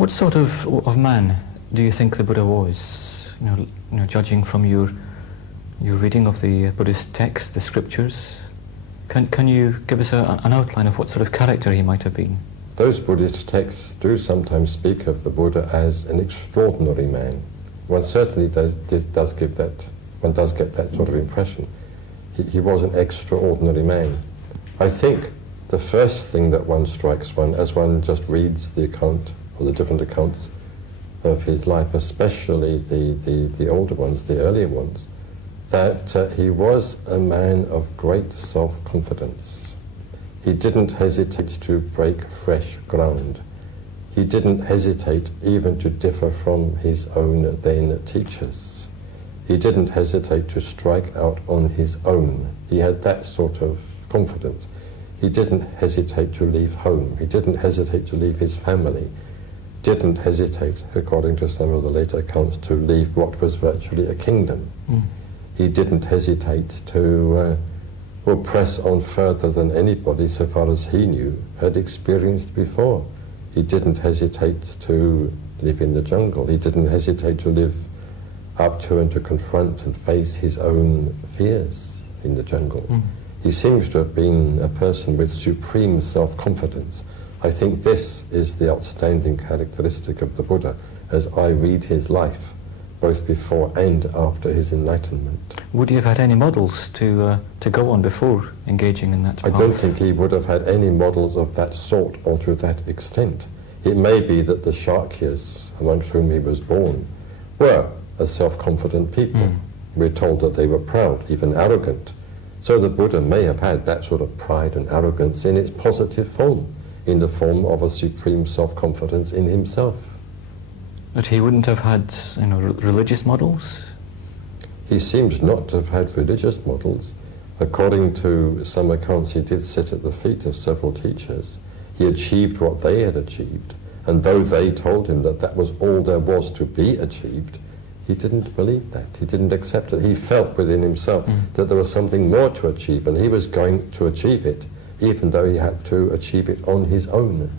What sort of man do you think the Buddha was? Judging from your reading of the Buddhist text, the scriptures, can you give us an outline of what sort of character he might have been? Those Buddhist texts do sometimes speak of the Buddha as an extraordinary man. One certainly does get that sort of impression. He was an extraordinary man. I think the first thing that one strikes one as one just reads the account, or the different accounts of his life, especially the older ones, the earlier ones, that he was a man of great self-confidence. He didn't hesitate to break fresh ground. He didn't hesitate even to differ from his own then teachers. He didn't hesitate to strike out on his own. He had that sort of confidence. He didn't hesitate to leave home. He didn't hesitate to leave his family. Didn't hesitate, according to some of the later accounts, to leave what was virtually a kingdom. He didn't hesitate to press on further than anybody, so far as he knew, had experienced before. He didn't hesitate to live in the jungle. He didn't hesitate to live up to and to confront and face his own fears in the jungle. He seems to have been a person with supreme self-confidence. I think this is the outstanding characteristic of the Buddha as I read his life, both before and after his enlightenment. Would he have had any models to go on before engaging in that path? I don't think he would have had any models of that sort or to that extent. It may be that the Shakyas, amongst whom he was born, were a self-confident people. We're told that they were proud, even arrogant. So the Buddha may have had that sort of pride and arrogance in its positive form, in the form of a supreme self-confidence in himself. But he wouldn't have had, religious models? He seems not to have had religious models. According to some accounts, he did sit at the feet of several teachers. He achieved what they had achieved, and though they told him that that was all there was to be achieved, he didn't believe that. He didn't accept it. He felt within himself that there was something more to achieve, and he was going to achieve it, even though he had to achieve it on his own.